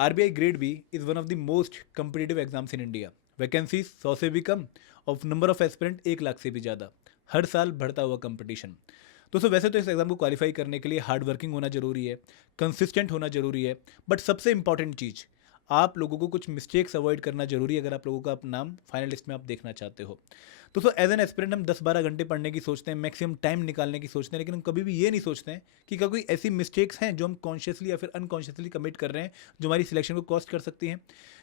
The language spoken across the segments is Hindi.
RBI Grade B is one of the most competitive exams in India. Vacancies 100 से भी कम और नंबर ऑफ एस्पिरेंट 1 लाख से भी ज़्यादा. हर साल बढ़ता हुआ कंपटीशन. दोस्तों वैसे तो इस एग्ज़ाम को क्वालिफाई करने के लिए हार्ड वर्किंग होना जरूरी है, कंसिस्टेंट होना जरूरी है, बट सबसे इंपॉर्टेंट चीज़, आप लोगों को कुछ मिस्टेक्स अवॉइड करना जरूरी है अगर आप लोगों का अपना नाम फाइनल लिस्ट में आप देखना चाहते हो. दोस्तों एज एन एस्पिरेंट हम 10-12 घंटे पढ़ने की सोचते हैं, मैक्सिमम टाइम निकालने की सोचते हैं, लेकिन हम कभी भी ये नहीं सोचते हैं कि क्या कोई ऐसी मिस्टेक्स हैं जो हम कॉन्शियसली या फिर अनकॉन्शियसली कमिट कर रहे हैं जो हमारी सिलेक्शन को कॉस्ट कर सकती हैं.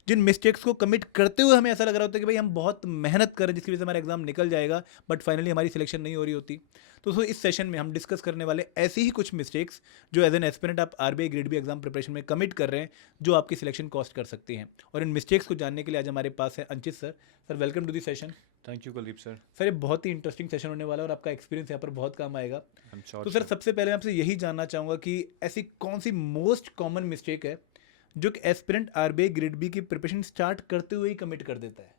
जिन मिस्टेक्स को कमिट करते हुए हमें ऐसा लग रहा होता है कि भाई हम बहुत मेहनत करें जिसकी वजह से हमारा एग्जाम निकल जाएगा, बट फाइनली हमारी सिलेक्शन नहीं हो रही होती. तो दोस्तों इस सेशन में हम डिस्कस करने वाले ऐसी ही कुछ मिस्टेक्स जो एज एन एस्पिरेंट आप RBI grade B exam preparation में कमिट कर रहे हैं जो आपकी सिलेक्शन कॉस्ट कर सकती हैं. और इन मिस्टेक्स को जानने के लिए आज हमारे पास है Anchit sir. Sir welcome to the session. Thank you Kuldeep sir. Sir ये बहुत ही इंटरेस्टिंग सेशन होने वाला है और आपका एक्सपीरियंस यहाँ पर बहुत काम आएगा. I am sure. तो सर सबसे पहले मैं आपसे यही जानना चाहूँगा कि ऐसी कौन सी मोस्ट कॉमन मिस्टेक है जो कि एस्पिरेंट आरबीआई ग्रेड बी की प्रिपरेशन स्टार्ट करते हुए ही कमिट कर देता है.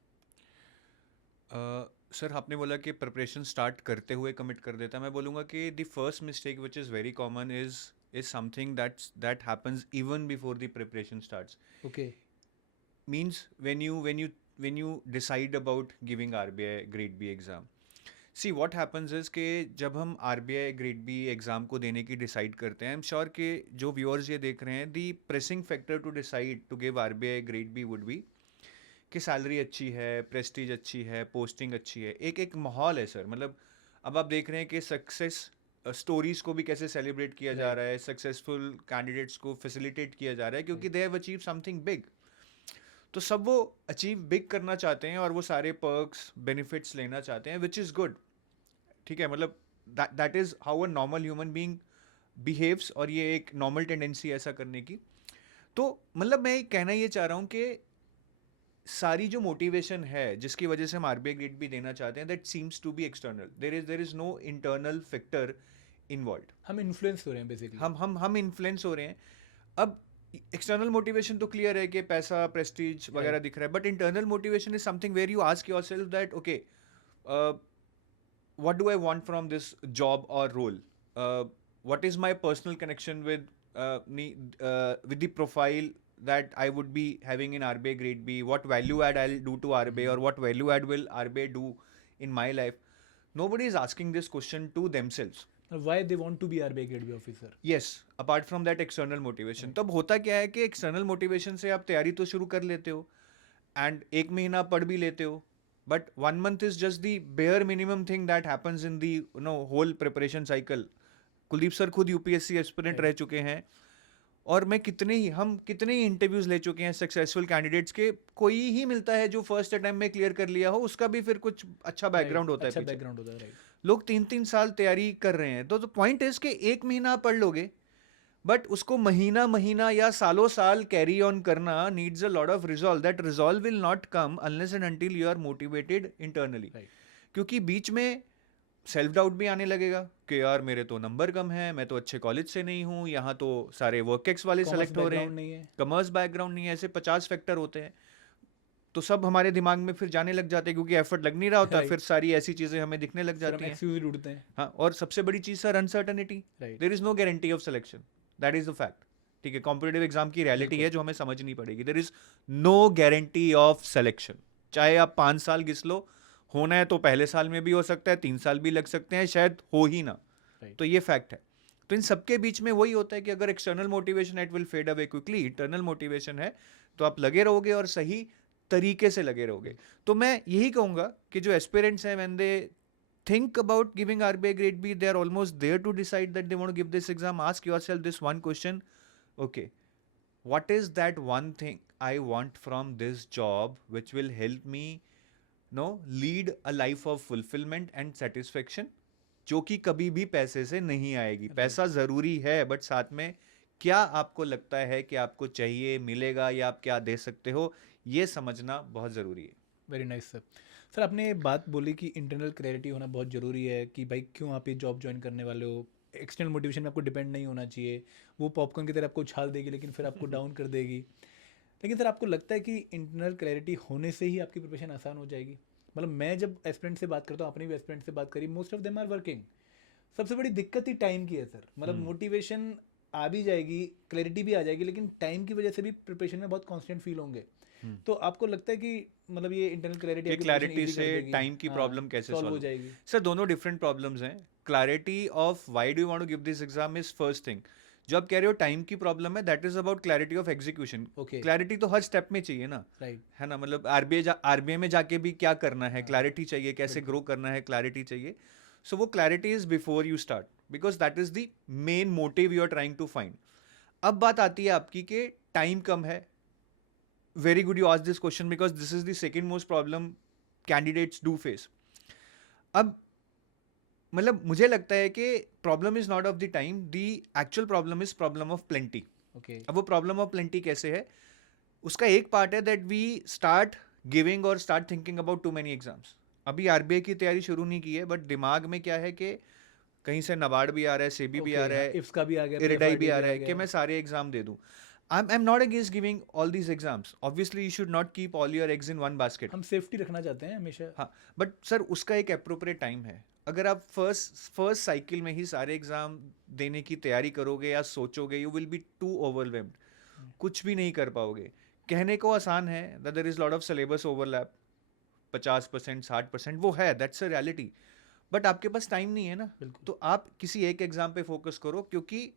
सर आपने बोला कि प्रिपरेशन स्टार्ट करते हुए कमिट कर देता है. मैं बोलूँगा कि the first mistake which is very common is something that happens even before the preparation starts. Okay. Means when you decide about giving RBI grade B exam, see what happens is कि जब हम RBI grade B एग्ज़ाम को देने की डिसाइड करते हैं, आई एम श्योर कि जो व्यूअर्स ये देख रहे हैं, the pressing factor to decide to give RBI grade B would be कि सैलरी अच्छी है, प्रेस्टीज अच्छी है, पोस्टिंग अच्छी है, एक एक माहौल है सर. मतलब अब आप देख रहे हैं कि सक्सेस स्टोरीज को भी कैसे सेलिब्रेट किया जा रहा है, सक्सेसफुल कैंडिडेट्स को फैसिलिटेट किया जा रहा है क्योंकि they have achieve something big. तो सब वो अचीव बिग करना चाहते हैं और वो सारे पर्क्स बेनिफिट्स लेना चाहते हैं, विच इज़ गुड. ठीक है, मतलब that is how a normal human being behaves, और ये एक नॉर्मल टेंडेंसी ऐसा करने की. तो मतलब मैं कहना ये चाह रहा हूँ कि सारी जो मोटिवेशन है जिसकी वजह से हम आरबीआई ग्रेड भी देना चाहते हैं, that seems to be external. There is no internal factor involve. हम इन्फ्लुएंस हो रहे हैं बेसिकली. हम इन्फ्लुएंस हो रहे हैं. अब एक्सटर्नल मोटिवेशन तो क्लियर है कि पैसा, प्रेस्टीज वगैरह दिख रहा है, but internal motivation is something where you ask yourself that okay, what do I want from this job or role? What is my personal connection with the profile that I would be having in RBI grade B? What value add I'll do to RBI, or what value add will RBI do in my life? Nobody is asking this question to themselves. Why they want to be RBI grade B officer? Yes, apart from that external motivation. तब होता क्या है कि external motivation से आप तैयारी तो शुरू कर लेते हो and एक महीना पढ़ भी लेते हो, but 1 month is just the bare minimum thing that happens in the whole preparation cycle. Kuldeep sir खुद यूपीएससी एस्पिरेंट रह चुके हैं और हम कितने ही इंटरव्यूज ले चुके हैं सक्सेसफुल कैंडिडेट्स के. कोई ही मिलता है जो फर्स्ट अटेम्प्ट में क्लियर कर लिया हो, उसका भी फिर कुछ अच्छा बैकग्राउंड होता है. अच्छा बैकग्राउंड होता है, राइट. लोग 3-3 साल तैयारी कर रहे हैं. तो पॉइंट इज कि एक महीना पढ़ लोगे, बट उसको महीना या सालों साल कैरी ऑन करना needs a lot of resolve. That resolve will not come unless and until you are motivated internally. क्योंकि बीच में सेल्फ डाउट भी आने लगेगा कि यार मेरे तो नंबर कम है, मैं तो अच्छे कॉलेज से नहीं हूँ, यहाँ तो सारे वर्क-एक्स वाले सेलेक्ट हो रहे हैं, कॉमर्स बैकग्राउंड नहीं है, ऐसे 50 फैक्टर होते हैं. तो सब हमारे दिमाग में फिर जाने लग जाते हैं क्योंकि एफर्ट लग नहीं रहा होता. फिर सारी ऐसी चीजें हमें दिखने लग जाती हैं. हाँ, और सबसे बड़ी चीज sir uncertainty. There is no guarantee of selection. That is the fact. ठीक है, कॉम्पिटिटिव एग्जाम की रियलिटी है जो हमें समझनी पड़ेगी. There is no guarantee of selection. चाहे आप 5 साल घिस लो, होना है तो पहले साल में भी हो सकता है, 3 साल भी लग सकते हैं, शायद हो ही ना. तो ये फैक्ट है. तो इन सबके बीच में वही होता है कि अगर external motivation it will fade away quickly, internal motivation है तो आप लगे रहोगे और सही तरीके से लगे रहोगे. तो मैं यही कहूंगा कि जो एस्पिरेंट्स हैं, when they think about giving RBI grade B, they are almost there to decide that they want to give this exam. Ask yourself this one question: okay, what is that one thing I want from this job which will help me lead a life of fulfillment and satisfaction, जो कि कभी भी पैसे से नहीं आएगी. पैसा जरूरी है, बट साथ में क्या आपको लगता है कि आपको चाहिए, मिलेगा, या आप क्या दे सकते हो, ये समझना बहुत ज़रूरी है. Very nice sir. सर आपने बात बोली कि इंटरनल क्लैरिटी होना बहुत ज़रूरी है कि भाई क्यों आप ये जॉब ज्वाइन करने वाले हो. एक्सटर्नल मोटिवेशन में आपको डिपेंड नहीं होना चाहिए. वो पॉपकॉर्न की तरह आपको उछाल देगी लेकिन फिर आपको डाउन कर देगी. लेकिन सर आपको लगता है कि इंटरनल क्लैरिटी होने से ही आपकी प्रिपरेशन आसान हो जाएगी? मतलब मैं जब एस्पिरेंट से बात करता हूँ, अपने भी एस्पिरेंट से बात करी, most of them are working. सबसे बड़ी दिक्कत ही टाइम की है सर. मतलब मोटिवेशन आ भी जाएगी, क्लैरिटी भी आ जाएगी, लेकिन टाइम की वजह से भी प्रिपरेशन में बहुत कॉन्स्टेंट फील होंगे। तो आपको लगता है कि मतलब ये इंटरनल क्लैरिटी ये आपकी प्रिपरेशन क्लैरिटी ईजी से कर देगी? टाइम की हाँ, प्रॉब्लम कैसे सॉल्व हो सॉल्व? जाएगी। सर दोनों डिफरेंट प्रॉब्लम्स हैं. Clarity of why do you want to give this exam is first thing. जो आप कह रहे हो टाइम की प्रॉब्लम है, that is about clarity of execution. Okay, clarity तो हर स्टेप में चाहिए ना, राइट, है ना. मतलब आरबीआई में जाके भी क्या करना है, हाँ, क्लैरिटी चाहिए. कैसे बिल्कुल, ग्रो करना है, क्लैरिटी चाहिए. सो वो clarity is before you start, because that is the main motive you are trying to find. अब बात आती है आपकी कि टाइम कम है. Very good you ask this question, because this is the second most problem candidates do face. अब मतलब मुझे लगता है कि problem is not of the time, the actual problem is problem of plenty. Okay, अब वो प्रॉब्लम ऑफ प्लेंटी कैसे है, उसका एक पार्ट है दैट वी स्टार्ट गिविंग और start thinking about too many exams. अभी आरबीआई की तैयारी शुरू नहीं की है, बट दिमाग में क्या है कि कहीं से नाबार्ड भी आ रहा है, सेबी भी आ ओके, रहा हाँ, है, इफ्स का भी आ गया, इरिडाई भी पीएफआरडी आ भी रहा आ है कि गया। मैं सारे एग्जाम दे दूं. I'm not against giving all these exams. Obviously, you should not keep all your eggs in one basket. हम सेफ्टी रखना चाहते हैं हमेशा। हाँ, बट सर उसका एक अप्रोप्रिएट टाइम है. अगर आप फर्स्ट साइकिल में ही सारे एग्जाम देने की तैयारी करोगे या सोचोगे, you will be too overwhelmed. कुछ भी नहीं कर पाओगे. कहने को आसान है that there is lot of syllabus overlap, 50%, 60%, वो है, दैट्स अ रियलिटी. बट आपके पास टाइम नहीं है ना. बिल्कुल, तो आप किसी एक एग्जाम पे फोकस करो, क्योंकि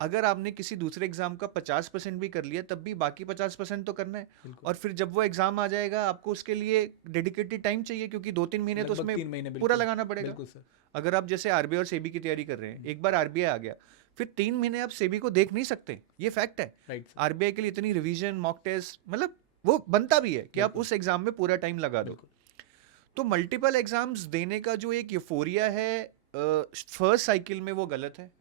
अगर आपने किसी दूसरे एग्जाम का 50% भी कर लिया, तब भी बाकी 50% तो करना है. बिल्कुल, और फिर जब वो एग्जाम आ जाएगा, आपको उसके लिए डेडिकेटेड टाइम चाहिए, क्योंकि 2-3 महीने तो लगभग उसमें 3 महीने, पूरा बिल्कुल, लगाना पड़ेगा. बिल्कुल सर, अगर आप जैसे आरबीआई और सेबी की तैयारी कर रहे हैं, एक बार आरबीआई आ गया, फिर 3 महीने आप सेबी को देख नहीं सकते. ये फैक्ट है. राइट सर, आरबीआई के लिए इतनी रिवीजन, मॉक टेस्ट, मतलब वो बनता भी है कि आप बिल्कुल, उस एग्जाम में पूरा टाइम लगा दो. बिल्कुल, तो मल्टीपल एग्जाम्स देने का जो एक यूफोरिया है फर्स्ट साइकिल में, वो गलत है.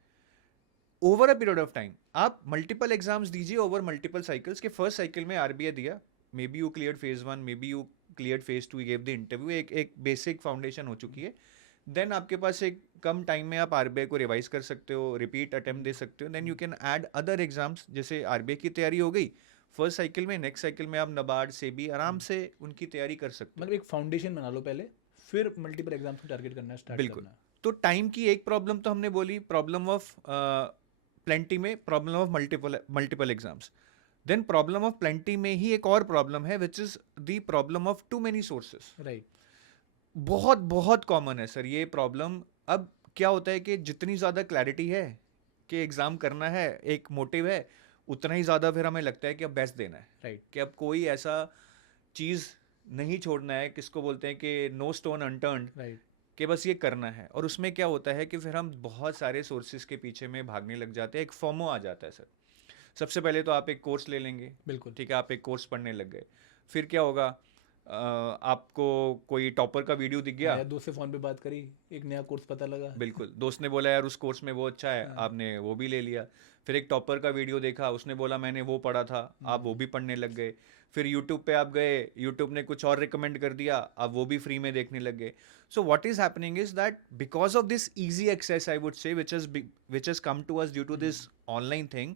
Over a period of time आप मल्टीपल एग्जाम्स दीजिए ओवर मल्टीपल साइकिल्स. के फर्स्ट साइकिल में आरबीआई दिया, may be you clear phase 1, may be you clear phase 2, give the interview, एक बेसिक फाउंडेशन हो चुकी है. देन आपके पास एक कम टाइम में आप आरबीआई को रिवाइज कर सकते हो, रिपीट अटेम्प्ट दे सकते हो. Then you can add other exams. जैसे आरबीआई की तैयारी हो गई फर्स्ट साइकिल में, नेक्स्ट साइकिल में आप नबार्ड, सेबी आराम से उनकी तैयारी कर सकते हो. मतलब एक फाउंडेशन बना लो पहले, फिर मल्टीपल एग्जाम्स को टारगेट करना स्टार्ट बिल्कुल. करना। तो टाइम की एक प्रॉब्लम तो हमने बोली, प्रॉब्लम ऑफ प्लेंटी में, problem of multiple exams. Then problem of plenty में ही एक और प्रॉब्लम है, which is the problem of too many sources. Right, बहुत बहुत कॉमन है सर ये प्रॉब्लम. अब क्या होता है कि जितनी ज़्यादा क्लैरिटी है कि एग्ज़ाम करना है, एक मोटिव है, उतना ही ज़्यादा फिर हमें लगता है कि अब बेस्ट देना है, राइट, कि अब कोई ऐसा चीज़ नहीं छोड़ना है, किसको बोलते हैं कि नो स्टोन अनटर्न्ड, राइट, कि बस ये करना है. और उसमें क्या होता है कि फिर हम बहुत सारे सोर्सेज के पीछे में भागने लग जाते हैं. एक फोमो आ जाता है सर. सबसे पहले तो आप एक कोर्स ले लेंगे, बिल्कुल, ठीक है, आप एक कोर्स पढ़ने लग गए. फिर क्या होगा, आपको कोई टॉपर का वीडियो दिख हाँ, गया. या दोस्त से फोन पे बात करी, एक नया कोर्स पता लगा। बिल्कुल, दोस्त ने बोला यार उस कोर्स में वो अच्छा है, हाँ, आपने वो भी ले लिया. फिर एक टॉपर का वीडियो देखा, उसने बोला मैंने वो पढ़ा था, आप वो भी पढ़ने लग गए. फिर यूट्यूब पे आप गए, यूट्यूब ने कुछ और रिकमेंड कर दिया, आप वो भी फ्री में देखने लग गए. So what is happening is that because of this easy access, I would say, which has come to us due to this online thing,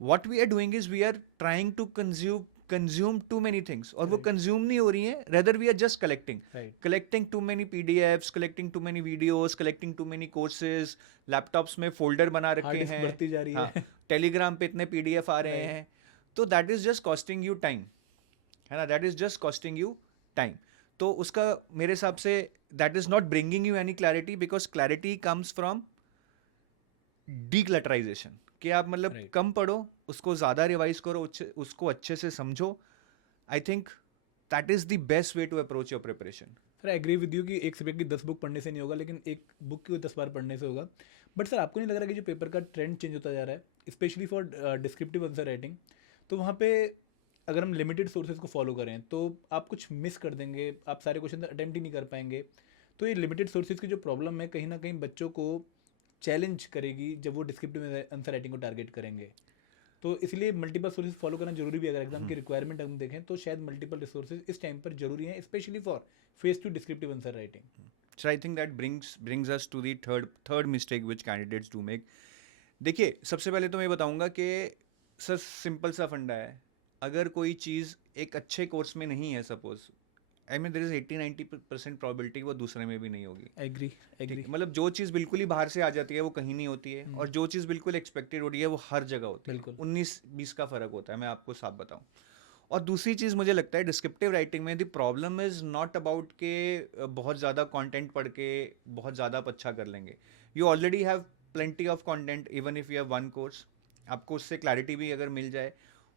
what we are doing is we are trying to consume too many things. और वो Right. consume नहीं हो रही हैं, rather we are just collecting. Right, Collecting too many PDFs, collecting too many videos, collecting too many courses, laptops में फोल्डर बना हार्ड रखे डिस्क हैं. बढ़ती जा रही हाँ, है। टेलीग्राम पे इतने PDF आ रहे Right. हैं. तो that is just costing you time, है ना, that is just costing you time. तो उसका मेरे हिसाब से that is not bringing you any clarity, because clarity comes from declutterization. कि आप मतलब Right. कम पढ़ो, उसको ज़्यादा रिवाइज करो, उसको अच्छे से समझो. I think that is the best way to approach your preparation. Sir I agree with you कि एक सब्जेक्ट की 10 बुक पढ़ने से नहीं होगा, लेकिन एक बुक की 10 बार पढ़ने से होगा. बट सर आपको नहीं लग रहा कि जो पेपर का ट्रेंड चेंज होता जा रहा है, specially for descriptive answer writing, तो वहाँ पे अगर हम लिमिटेड सोर्सेज को फॉलो करें तो आप कुछ मिस कर देंगे, आप सारे क्वेश्चन अटेम्प्ट ही नहीं कर पाएंगे. तो ये लिमिटेड सोर्सेज की जो प्रॉब्लम है, कहीं ना कहीं बच्चों को चैलेंज करेगी जब वो डिस्क्रिप्टिव आंसर राइटिंग को टारगेट करेंगे. तो इसलिए मल्टीपल सोर्सेज फॉलो करना जरूरी भी है. अगर एग्जाम की रिक्वायरमेंट हम देखें तो शायद मल्टीपल रिसोर्सेज इस टाइम पर जरूरी हैं, specially for face to descriptive answer writing. So I think that brings us to the third mistake which candidates do make. देखिए, सबसे पहले तो मैं बताऊंगा कि सर सिंपल सा फंडा है. अगर कोई चीज़ एक अच्छे कोर्स में नहीं है, suppose I mean there is 80-90% probability वो दूसरे में भी नहीं होगी। Agree agree. मतलब जो चीज़ बिल्कुल ही बाहर से आ जाती है वो कहीं नहीं होती है, और जो चीज़ बिल्कुल एक्सपेक्टेड हो रही है वो हर जगह होती है। बिल्कुल। 19-20 का फर्क होता है, मैं आपको साफ बताऊं। और दूसरी चीज़ मुझे लगता है डिस्क्रिप्टिव राइटिंग में the problem is not about के बहुत ज़्यादा कंटेंट पढ़ के बहुत ज़्यादा आप अच्छा कर लेंगे। You already have plenty of content even if you have one course, आपको उससे क्लैरिटी भी अगर मिल जाए।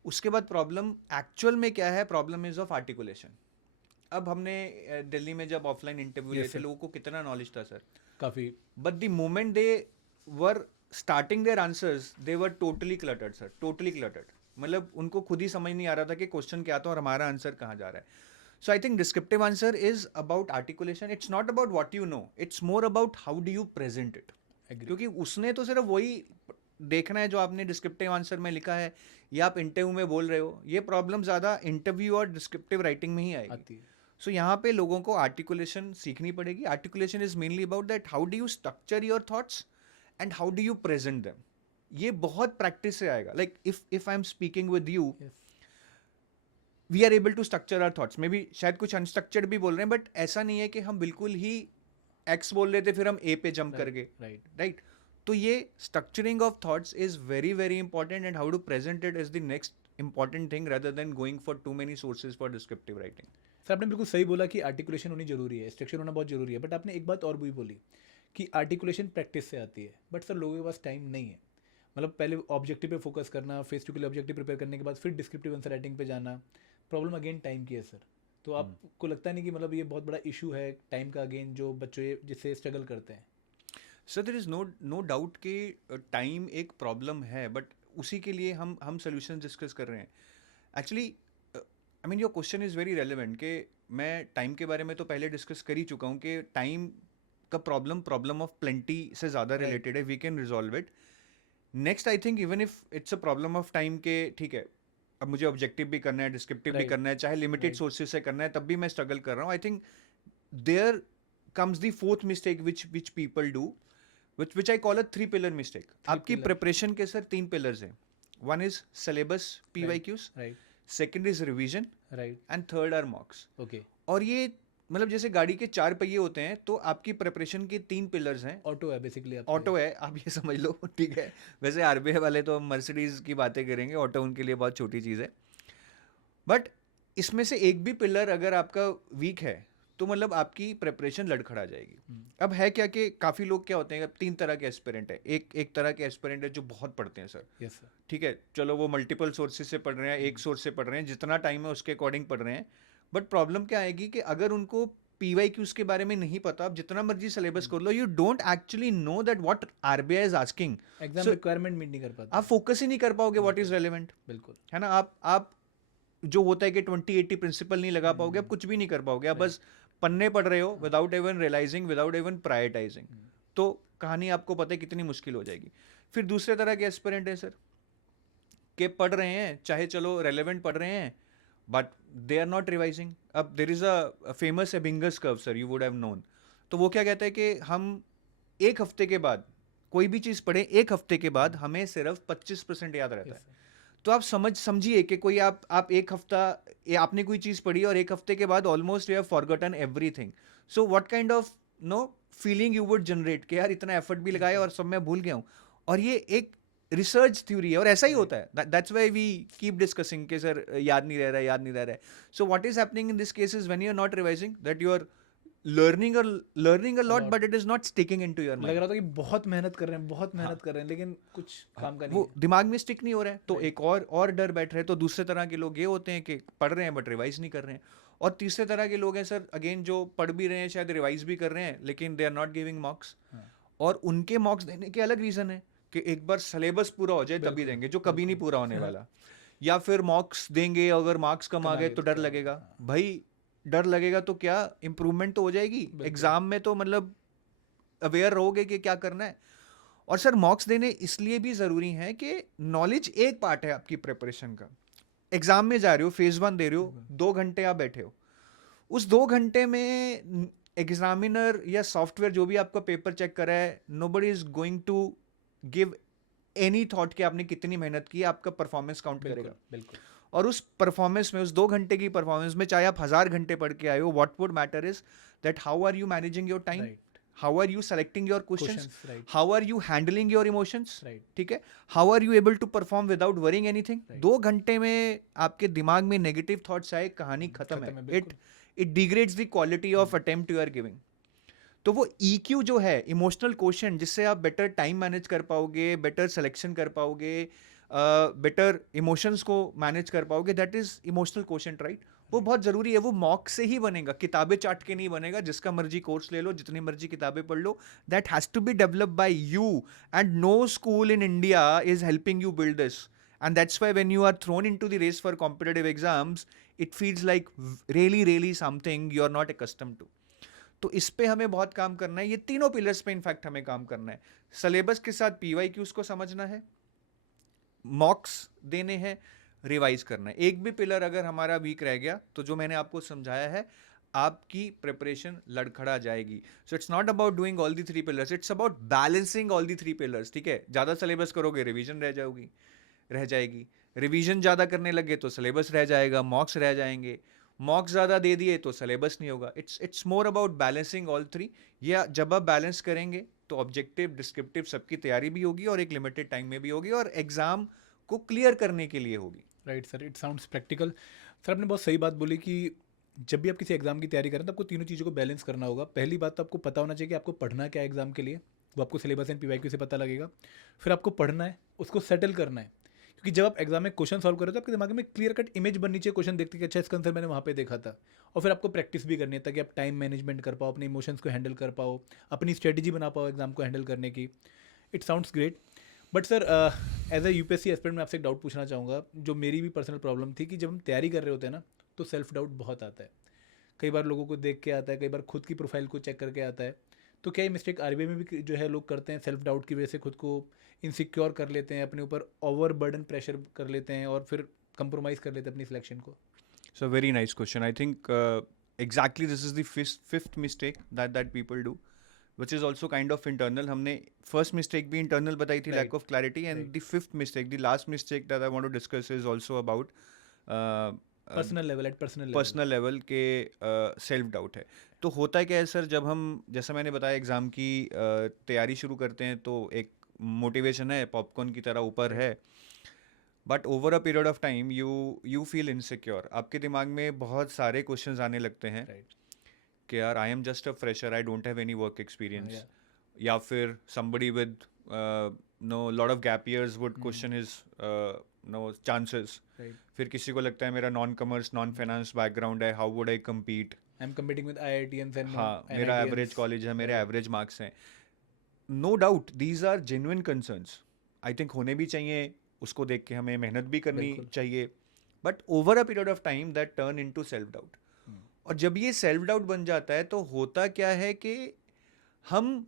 उसके बाद प्रॉब्लम एक्चुअल में क्या है, प्रॉब्लम इज ऑफ आर्टिकुलेशन। अब हमने दिल्ली में जब ऑफलाइन इंटरव्यू लिए थे, लोगों को कितना नॉलेज था सर, काफ़ी। But the moment they were starting their answers they were totally cluttered sir, totally cluttered. मतलब उनको खुद ही समझ नहीं आ रहा था कि क्वेश्चन क्या था और हमारा आंसर कहाँ जा रहा है। So I think descriptive answer is about articulation, it's not about what you know, it's more about how do you present it. क्योंकि उसने तो सिर्फ वही देखना है जो आपने डिस्क्रिप्टिव आंसर में लिखा है या आप इंटरव्यू में बोल रहे हो। ये प्रॉब्लम ज़्यादा इंटरव्यू और डिस्क्रिप्टिव राइटिंग में ही आएगी। सो यहाँ पे लोगों को आर्टिकुलेशन सीखनी पड़ेगी। Articulation is mainly about that how do you structure your thoughts and how do you present them. ये बहुत प्रैक्टिस से आएगा। Like if I am speaking with you, we are able to structure our thoughts. Maybe शायद कुछ अनस्ट्रक्चर्ड भी बोल रहे हैं, बट ऐसा नहीं है कि हम बिल्कुल ही एक्स बोल रहे थे फिर हम ए पे जंप कर गए, राइट। तो ये structuring of thoughts is very very important, and how to present it is the next important thing rather than going for too many sources for descriptive writing. Sir आपने बिल्कुल सही बोला कि आर्टिकुलेशन होनी जरूरी है, स्ट्रक्चर होना बहुत जरूरी है, बट आपने एक बात और भी बोली कि आर्टिकुलेशन प्रैक्टिस से आती है, बट सर लोगों के पास टाइम नहीं है। मतलब पहले ऑब्जेक्टिव पे फोकस करना, फेस टू के लिए ऑब्जेक्टिव प्रिपेयर करने के बाद फिर डिस्क्रिप्टिव आंसर राइटिंग पे जाना, प्रॉब्लम अगेन टाइम की है सर। तो आपको लगता नहीं कि मतलब ये बहुत बड़ा इशू है टाइम का अगेन, जो बच्चे जिससे स्ट्रगल करते हैं? Sir there is no doubt कि टाइम एक प्रॉब्लम है, बट उसी के लिए हम सोल्यूशन डिस्कस कर रहे हैं। Actually I mean your question is very relevant कि मैं टाइम के बारे में तो पहले डिस्कस कर ही चुका हूँ कि टाइम का प्रॉब्लम ऑफ प्लेंटी से ज़्यादा रिलेटेड है, we can resolve it. Next I think even if it's a problem of time के ठीक है, अब मुझे ऑब्जेक्टिव भी करना है, डिस्क्रिप्टिव भी करना है, चाहे लिमिटेड सोर्सेज से करना है, तब भी मैं स्ट्रगल कर रहा हूँ। I think there comes the fourth mistake which people do, which I call a 3-pillar mistake. आपकी प्रिपरेशन के सर 3 पिलर्स हैं। One is syllabus PYQs, second is revision, and third are mocks. Okay. और ये मतलब जैसे गाड़ी के 4 पहिए होते हैं, तो आपकी प्रिपरेशन के 3 पिलर्स हैं। ऑटो है बेसिकली, ऑटो है, आप ये समझ लो, ठीक है। वैसे RBI वाले तो मर्सिडीज की बातें करेंगे, ऑटो उनके लिए बहुत छोटी चीज़ है। बट इसमें से एक भी पिलर अगर आपका वीक है तो मतलब आपकी प्रिपरेशन लड़खड़ा जाएगी। अब है क्या कि काफ़ी लोग क्या होते हैं, 3 तरह के एस्पिरेंट है। एक तरह के एस्पिरेंट है जो बहुत पढ़ते हैं सर, यस सर, ठीक है, चलो वो मल्टीपल सोर्सेज से पढ़ रहे हैं, एक सोर्स से पढ़ रहे हैं, जितना टाइम है उसके अकॉर्डिंग पढ़ रहे हैं। बट प्रॉब्लम क्या आएगी कि अगर उनको PYQs के बारे में नहीं पता, आप जितना मर्जी सिलेबस कर लो, you don't actually know that what RBI is asking, exam requirement meet नहीं कर पाते, आप फोकस ही नहीं कर पाओगे व्हाट इज रेलेवेंट। बिल्कुल है ना, आप जो होता है कि 20-80 प्रिंसिपल नहीं लगा पाओगे, आप कुछ भी नहीं कर पाओगे, आप बस पन्ने पढ़ रहे हो without even realising, without even prioritising. तो कहानी आपको पता है कितनी मुश्किल हो जाएगी। फिर दूसरे तरह के एस्पिरेंट हैं सर के पढ़ रहे हैं, चाहे चलो रेलेवेंट पढ़ रहे हैं, but they are not revising. अब there is a famous Ebbinghaus curve sir, you would have known. तो वो क्या कहता है कि हम एक हफ्ते के बाद कोई भी चीज़ पढ़े, एक हफ्ते के बाद हमें सिर्फ 25% याद रहता है। तो आप समझिए कि कोई आप एक हफ्ता आपने कोई चीज़ पढ़ी और एक हफ्ते के बाद almost you have forgotten everything. So what kind of feeling you would generate कि यार इतना एफर्ट भी लगाया और सब मैं भूल गया हूँ। और ये एक रिसर्च थ्योरी है और ऐसा ही होता है। That's why we keep discussing कि सर याद नहीं रह रहा है। So what is happening in this case is when you are not revising, that you are learning a lot, but it is not sticking into your mind. लग रहा था कि बहुत मेहनत कर रहे हैं, लेकिन कुछ काम का नहीं वो दिमाग में स्टिक नहीं हो रहा है। तो एक और डर बैठ रहे हैं। तो दूसरे तरह के लोग ये होते हैं कि पढ़ रहे हैं बट रिवाइज नहीं कर रहे हैं। और तीसरे तरह के लोग हैं सर अगेन जो पढ़ भी रहे हैं, शायद रिवाइज भी कर रहे हैं, लेकिन they are not giving mocks. और उनके मॉक्स देने के अलग रीजन है कि एक बार सिलेबस पूरा हो जाए तभी देंगे, जो कभी नहीं पूरा होने वाला। या फिर मॉक्स देंगे, अगर मार्क्स कम आ गए तो डर लगेगा। भाई डर लगेगा तो क्या, इंप्रूवमेंट तो हो जाएगी एग्जाम में, तो मतलब अवेयर रहोगे कि क्या करना है। और सर मॉक्स देने इसलिए भी ज़रूरी है कि नॉलेज एक पार्ट है आपकी प्रिपरेशन का। एग्जाम में जा रहे हो, फेज 1 दे रहे हो, 2 घंटे आप बैठे हो, उस 2 घंटे में एग्जामिनर या सॉफ्टवेयर जो भी आपका पेपर चेक कर रहा है, nobody is going to give any thought कि आपने कितनी मेहनत की, आपका परफॉर्मेंस काउंट करेगा। बिल्कुल। और उस परफॉर्मेंस में, उस 2 घंटे की परफॉर्मेंस में, चाहे आप 1000 घंटे पढ़ के आए हो, what would matter is that how are you managing your time, right, how are you selecting your questions, questions, right, how are you handling your emotions, right, ठीक है, how are you able to perform without worrying anything. Right. 2 घंटे में आपके दिमाग में नेगेटिव थॉट्स आए, कहानी खत्म खत्म है, है. बिल्कुल. It degrades the quality of attempt you are giving. तो वो EQ जो है, इमोशनल क्वोशंट, जिससे आप बेटर टाइम मैनेज कर पाओगे, बेटर सिलेक्शन कर पाओगे, बेटर इमोशंस को मैनेज कर पाओगे, that is emotional quotient, right. वो बहुत जरूरी है. वो मॉक से ही बनेगा, किताबें चाट के नहीं बनेगा. जिसका मर्जी कोर्स ले लो, जितनी मर्जी किताबें पढ़ लो, that has to be developed by you, and no school in India is helping you build this. And that's why when you are thrown into the race for competitive exams, it feels like really something you are not accustomed to. तो इस पे हमें बहुत काम करना है. ये तीनों पिलर्स पे इनफैक्ट हमें काम करना है. सिलेबस के साथ PYQs को समझना है, मॉक्स देने हैं, रिवाइज करना है. एक भी पिलर अगर हमारा वीक रह गया तो जो मैंने आपको समझाया है, आपकी प्रिपरेशन लड़खड़ा जाएगी. So it's not about doing all the 3 pillars, it's about balancing all the 3 pillars. ठीक है, ज़्यादा सिलेबस करोगे रिवीजन रह जाएगी. रिवीजन ज़्यादा करने लगे तो सिलेबस रह जाएगा, मॉक्स रह जाएंगे. मॉक्स ज़्यादा दे दिए तो सिलेबस नहीं होगा. It's more about balancing all 3. या जब आप बैलेंस करेंगे तो ऑब्जेक्टिव, डिस्क्रिप्टिव सबकी तैयारी भी होगी और एक लिमिटेड टाइम में भी होगी और एग्जाम को क्लियर करने के लिए होगी. Right sir, it sounds practical. Sir आपने बहुत सही बात बोली कि जब भी आप किसी एग्जाम की तैयारी करें तो आपको तीनों चीज़ों को बैलेंस करना होगा. पहली बात तो आपको पता होना चाहिए कि आपको पढ़ना क्या है एग्जाम के लिए, वो आपको सिलेबस एंड PYQ से पता लगेगा. फिर आपको पढ़ना है, उसको सेटल करना है, क्योंकि जब आप एग्जाम में क्वेश्चन सॉल्व करो तो आपके दिमाग में क्लियर कट इमेज बननी चाहिए क्वेश्चन देखते कि अच्छा इसका आंसर मैंने वहाँ पे देखा था. और फिर आपको प्रैक्टिस भी करनी है ताकि आप टाइम मैनेजमेंट कर पाओ, अपने इमोशंस को हैंडल कर पाओ, अपनी स्ट्रेटजी बना पाओ एग्जाम को हैंडल करने की. It sounds great. But sir as a UPSC aspirant मैं आपसे एक डाउट पूछना चाहूँगा, जो मेरी भी पर्सनल प्रॉब्लम थी कि जब हम तैयारी कर रहे होते हैं ना तो सेल्फ डाउट बहुत आता है. कई बार लोगों को देख के आता है, कई बार खुद की प्रोफाइल को चेक करके आता है. तो क्या ये मिस्टेक RBI में भी जो है लोग करते हैं, सेल्फ डाउट की वजह से खुद को इनसिक्योर कर लेते हैं, अपने ऊपर ओवर बर्डन प्रेशर कर लेते हैं और फिर कंप्रोमाइज़ कर लेते हैं अपनी सिलेक्शन को? So very nice question. I think exactly this is the fifth mistake that people do, which is also kind of internal. हमने first mistake भी internal बताई थी, lack Right. of clarity, and Right. the fifth mistake, the last mistake that I want to discuss is also about personal level, eight personal personal level के सेल्फ डाउट है. तो होता क्या है सर, जब हम, जैसा मैंने बताया, एग्ज़ाम की तैयारी शुरू करते हैं तो एक मोटिवेशन है, पॉपकॉर्न की तरह ऊपर है, but over a period of time you feel insecure. आपके दिमाग में बहुत सारे क्वेश्चंस आने लगते हैं राइट. कि यार I am just a fresher, I don't have any work experience. या फिर somebody with no lot of gap years would question his no chances. Right. फिर किसी को लगता है मेरा non commerce non finance background है, how would I compete. I am competing with IITians and हाँ, मेरा एवरेज कॉलेज है, मेरे एवरेज मार्क्स हैं. No doubt these are genuine concerns. I think होने भी चाहिए, उसको देख के हमें मेहनत भी करनी बिल्कुल. चाहिए. But over a period of time that turn into self doubt. और जब ये सेल्फ डाउट बन जाता है तो होता क्या है कि हम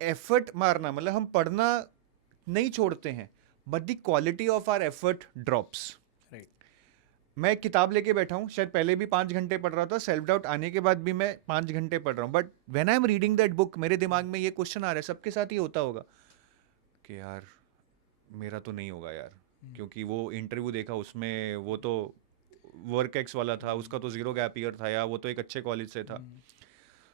एफर्ट मारना, मतलब हम पढ़ना नहीं छोड़ते हैं, but the quality of our effort drops. Right. मैं किताब लेके बैठा हूँ, शायद पहले भी 5 घंटे पढ़ रहा था, सेल्फ डाउट आने के बाद भी मैं 5 घंटे पढ़ रहा हूँ, but when I am reading that book मेरे दिमाग में ये क्वेश्चन आ रहा है, सबके साथ ही होता होगा कि यार मेरा तो नहीं होगा यार, क्योंकि वो इंटरव्यू देखा उसमें वो तो वर्क एक्स वाला था, उसका तो 0 गैप ईयर था, या वो तो एक अच्छे कॉलेज से था.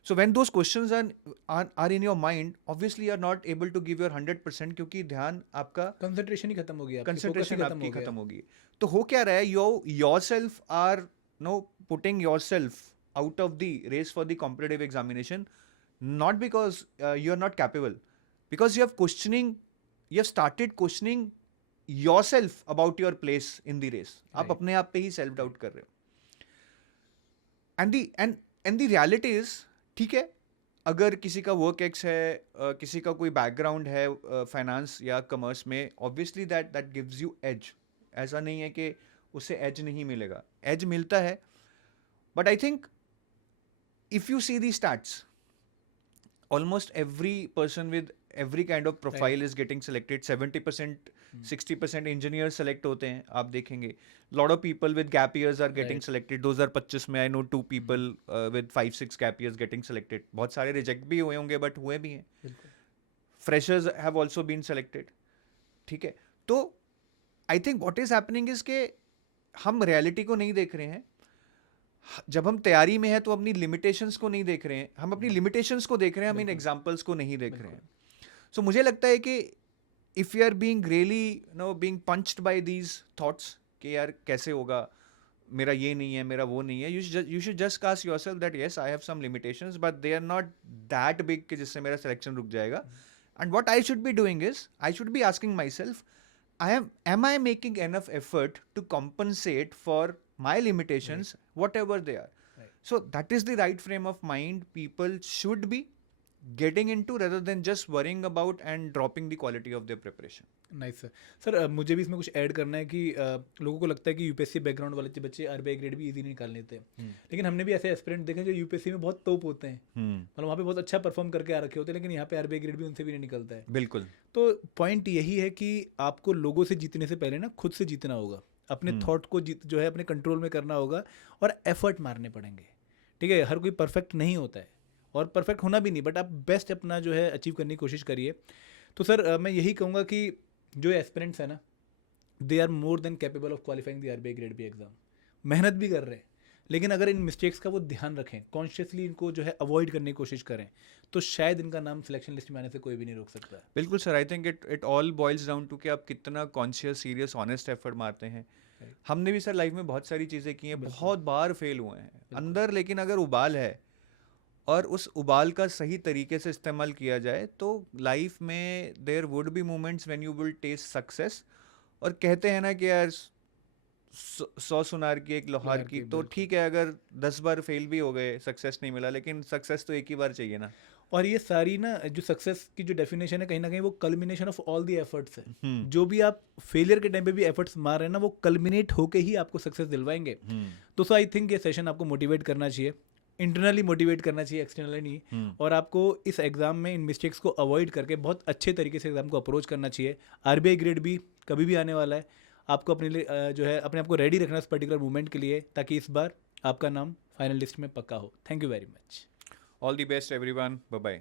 So when those questions are in your mind, obviously you are not able to give your 100%, क्योंकि ध्यान आपका, कंसंट्रेशन ही खत्म हो गया, कंसंट्रेशन आपकी खत्म होगी. तो हो क्या रहा है, yourself are no putting yourself out of the race for the competitive examination, not because you are not capable, because you have started questioning yourself about your place in the race. आप Right. अपने आप पे ही सेल्फ डाउट कर रहे हो. and the reality is, ठीक है, अगर किसी का वर्क एक्स है, किसी का कोई बैकग्राउंड है फाइनेंस या कॉमर्स में, obviously that gives you edge. ऐसा नहीं है कि उससे एज नहीं मिलेगा, एज मिलता है. But I think if you see the stats, almost every person with every kind of profile is getting selected. 70% 60% engineers select होते हैं, आप देखेंगे. lot of people with gap years are getting Right. selected. 2025 में I know 2 people with 5-6 gap years getting selected. बहुत सारे reject भी हुए होंगे, but हुए भी हैं. बिल्कुल. freshers have also been selected. ठीक है, तो I think what is happening is कि हम रियलिटी को नहीं देख रहे हैं। जब हम तैयारी में हैं तो अपनी लिमिटेशंस को नहीं देख रहे हैं, हम अपनी लिमिटेशंस को देख रहे हैं, हम इन बिल्कुल। एग्जांपल्स को नहीं देख रहे बिल्कुल। हैं। सो मुझे लगता है कि if you are being really being punched by these thoughts कि यार कैसे होगा, मेरा ये नहीं है, मेरा वो नहीं है, you should just ask yourself that yes I have some limitations but they are not that big कि जिससे मेरा सिलेक्शन रुक जाएगा। And what I should be doing is I should be asking myself am I making enough effort to compensate for my limitations, whatever they are? Right. So that is the right frame of mind people should be getting into rather than just worrying about and dropping the quality of their preparation. Nice sir. Sir मुझे भी इसमें कुछ ऐड करना है कि लोगों को लगता है कि यूपीएससी बैकग्राउंड वाले बच्चे आरबीआई ग्रेड भी इजीली निकाल लेते हैं, लेकिन हमने भी ऐसे एस्पिरेंट देखे जो यूपीएससी में बहुत टॉप होते हैं, मतलब वहाँ पे बहुत अच्छा परफॉर्म करके आ रखे होते हैं, लेकिन यहाँ पे आरबीआई ग्रेड भी उनसे भी नहीं निकलता है। बिल्कुल। तो पॉइंट यही है कि आपको लोगों से जीतने से पहले ना खुद से जीतना होगा, अपने थॉट को जो है अपने कंट्रोल में करना होगा और एफर्ट मारने पड़ेंगे। ठीक है, हर कोई परफेक्ट नहीं होता है और परफेक्ट होना भी नहीं, बट आप बेस्ट अपना जो है अचीव करने की कोशिश करिए। तो सर मैं यही कहूँगा कि जो एस्पिरेंट्स है ना, they are more than capable of qualifying the RBI grade B exam. मेहनत भी कर रहे हैं, लेकिन अगर इन मिस्टेक्स का वो ध्यान रखें, कॉन्शियसली इनको जो है अवॉइड करने की कोशिश करें, तो शायद इनका नाम सिलेक्शन लिस्ट में आने से कोई भी नहीं रोक सकता। बिल्कुल sir, I think it all boils down to कि आप कितना कॉन्शियस सीरियस ऑनेस्ट एफर्ट मारते हैं। हमने भी सर लाइफ में बहुत सारी चीज़ें की हैं, बहुत बार फेल हुए हैं अंदर, लेकिन अगर उबाल है और उस उबाल का सही तरीके से इस्तेमाल किया जाए तो लाइफ में there would be moments when you will taste success. और कहते हैं ना कि यार 100 सुनार की एक लोहार की, तो ठीक है अगर 10 बार फेल भी हो गए, सक्सेस नहीं मिला, लेकिन सक्सेस तो एक ही बार चाहिए ना। और ये सारी ना जो सक्सेस की जो डेफिनेशन है, कहीं ना कहीं वो culmination of all the efforts है। जो भी आप फेलियर के टाइम पे भी एफर्ट्स मार रहे हैं ना, वो कल्मिनेट होके ही आपको सक्सेस दिलवाएंगे। तो सो आई थिंक ये सेशन आपको मोटिवेट करना चाहिए, इंटरनली मोटिवेट करना चाहिए, एक्सटर्नली नहीं। और आपको इस एग्जाम में इन मिस्टेक्स को अवॉइड करके बहुत अच्छे तरीके से एग्जाम को अप्रोच करना चाहिए। आरबीआई ग्रेड भी कभी भी आने वाला है, आपको अपने लिए जो है अपने आप को रेडी रखना इस पर्टिकुलर मूवमेंट के लिए, ताकि इस बार आपका नाम फाइनल लिस्ट में पक्का हो। Thank you very much. All the best everyone, bye bye.